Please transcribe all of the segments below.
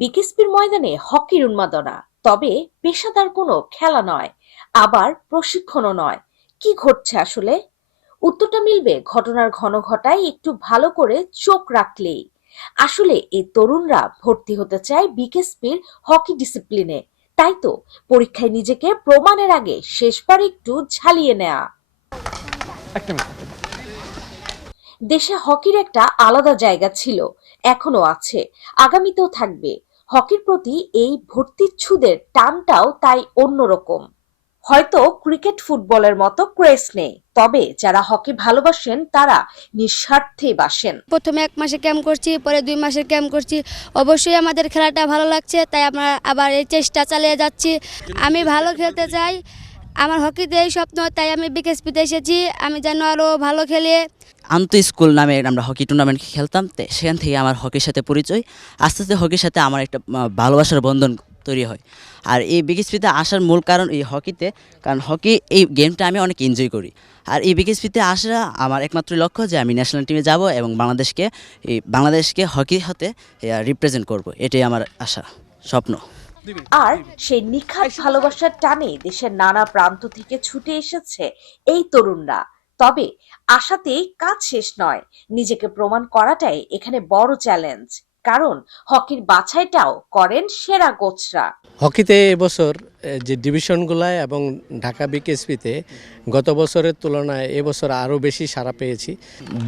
বিকেএসপির ময়দানে হকির উন্মাদনা, তবে পেশাদার কোনো খেলা নয়, আবার প্রশিক্ষণও নয়। কি ঘটছে আসলে? উত্তরটা মিলবে ঘটনার ঘন ঘটায় একটু ভালো করে চোখ রাখলেই। আসলে এই তরুণরা ভর্তি হতে চায় বিকেএসপির হকি ডিসিপ্লিনে, তাই তো পরীক্ষায় নিজেকে প্রমাণের আগে শেষবার একটু ঝালিয়ে নেয়া। দেশে হকির একটা আলাদা জায়গা ছিল, এখনো আছে, আগামীতেও থাকবে। হকির প্রতি এই ভর্তিচ্ছুদের টানটাও তাই অন্যরকম। হয়তো ক্রিকেট ফুটবলের মতো ক্রেজ নেই, তবে যারা হকি ভালোবাসেন তারা নিঃস্বার্থে বাসেন। প্রথমে 1 মাসে ক্যাম্প করছি, পরে 2 মাসের ক্যাম্প করছি। অবশ্যই আমাদের খেলাটা ভালো লাগছে, তাই আমরা আবার এই চেষ্টা চালিয়ে যাচ্ছি। আমি ভালো খেলতে চাই, আমার হকিতে এই স্বপ্ন, তাই আমি বিকেএসপিতে এসেছি। আমি যেন আরও ভালো খেলে। আন্ত স্কুল নামে আমরা হকি টুর্নামেন্ট খেলতাম, সেখান থেকে আমার হকির সাথে পরিচয়। আস্তে আস্তে হকির সাথে আমার একটা ভালোবাসার বন্ধন তৈরি হয়। আর এই বিকেএসপিতে আসার মূল কারণ এই হকিতে, কারণ হকি এই গেমটা আমি অনেক এনজয় করি। আর এই বিকেএসপিতে আসা আমার একমাত্র লক্ষ্য যে আমি ন্যাশনাল টিমে যাব এবং বাংলাদেশকে হকি হতে রিপ্রেজেন্ট করব, এটাই আমার আশা, স্বপ্ন। আর সেই নিখাত ভালোবাসার টানে দেশের নানা প্রান্ত থেকে ছুটে এসেছে এই তরুণরা। তবে আশাতেই কাজ শেষ নয়, নিজেকে প্রমাণ করাটাই এখানে বড় চ্যালেঞ্জ। কারণ হকির বাছাইটাও করেন সেরা কোচরা। হকিতে এবছর যে ডিভিশনগুলায় এবং ঢাকা বিকেএসপিতে গত বছরের তুলনায় এবছর আরও বেশি সাড়া পেয়েছি।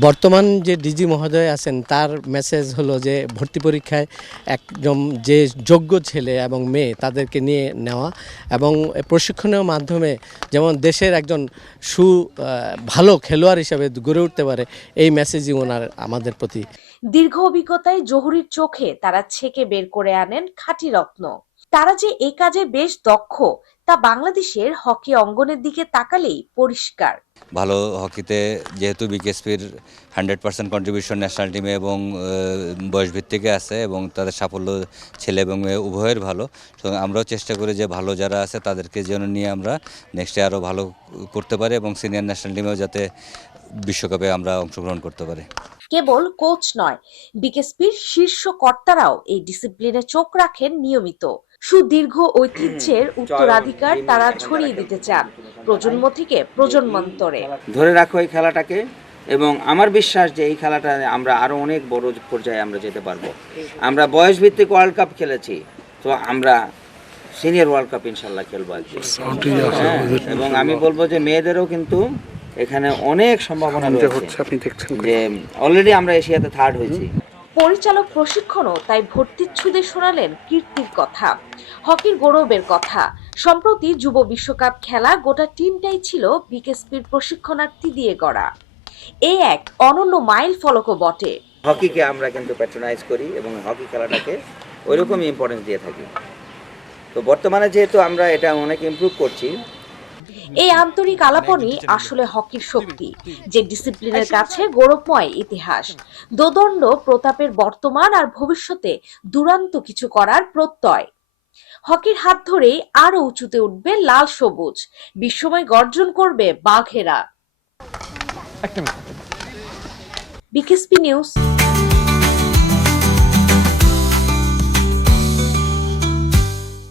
বর্তমান যে ডিজি মহোদয় আছেন তার মেসেজ হলো যে ভর্তি পরীক্ষায় একদম যে যোগ্য ছেলে এবং মেয়ে তাদেরকে নিয়ে নেওয়া এবং প্রশিক্ষণের মাধ্যমে যেমন দেশের একজন ভালো খেলোয়াড় হিসেবে গড়ে উঠতে পারে, এই মেসেজই ওনার আমাদের প্রতি। দীর্ঘ অভিজ্ঞতায় জহুরির চোখে তারা ছেকে বের করে আনেন খাঁটি রত্ন। তারা যে এ কাজে বেশ দক্ষ তা বাংলাদেশের হকি অঙ্গনের দিকে তাকালেই পরিষ্কার। ভালো হকিতে যেহেতু বিকেএসপির 100% কন্ট্রিবিউশন ন্যাশনাল টিমে এবং বয়স ভিত্তিকে আছে এবং তাদের সাফল্য ছেলে এবং মেয়ে উভয়ের ভালো, সুতরাং আমরাও চেষ্টা করি যে ভালো যারা আছে তাদেরকে যেন নিয়ে আমরা নেক্সটে আরও ভালো করতে পারি এবং সিনিয়র ন্যাশনাল টিমেও যাতে বিশ্বকাপে আমরা অংশগ্রহণ করতে পারি। কেবল কোচ নয়, বিকেএসপির শীর্ষ কর্তারাও এই ডিসিপ্লিনে চোখ রাখেন নিয়মিত। সুদীর্ঘ ঐতিহ্যের উত্তরাধিকার তারা ছড়িয়ে দিতে চান প্রজন্ম থেকে প্রজন্মান্তরে। ধরে রাখো এই খেলাটাকে, এবং আমার বিশ্বাস যে এই খেলাটা আমরা আরো অনেক বড় পর্যায়ে আমরা যেতে পারবো। আমরা বয়স ভিত্তিক ওয়ার্ল্ড কাপ খেলেছি, তো আমরা সিনিয়র ওয়ার্ল্ড কাপ ইনশাল্লাহ খেলবো এবং আমি বলবো যে মেয়েদেরও কিন্তু এখানে অনেক সম্ভাবনা রয়েছে, যে অলরেডি আমরা এশিয়াতে 3rd হয়েছি। পরিচালক প্রশিক্ষণও তাই ভর্তিচ্ছুদের শোনালেন কীর্তির কথা, হকির গৌরবের কথা। সম্প্রতি যুব বিশ্বকাপ খেলা গোটা টিমটাই ছিল বিকেএসপির প্রশিক্ষণার্থী দিয়ে গড়া। এই এক অনন্য মাইল ফলকও বটে। হকিকে আমরা কিন্তু প্যাট্রোনাইজ করি এবং হকি খেলাটাকে ওইরকমই ইম্পর্টেন্স দিয়ে থাকি। তো বর্তমানে যেহেতু আমরা এটা অনেক ইমপ্রুভ করছি, এই আন্তরিক আলাপনই আসলে হকির শক্তি, যে ডিসিপ্লিনের কাছে গৌরবময় ইতিহাস, দোদণ্ড প্রতাপের বর্তমান আর ভবিষ্যতে দুরান্ত কিছু করার প্রত্যয়। হকির হাত ধরেই আরো উঁচুতে উঠবে লাল সবুজ, বিশ্বময় গর্জন করবে বাঘেরা। BKSP news.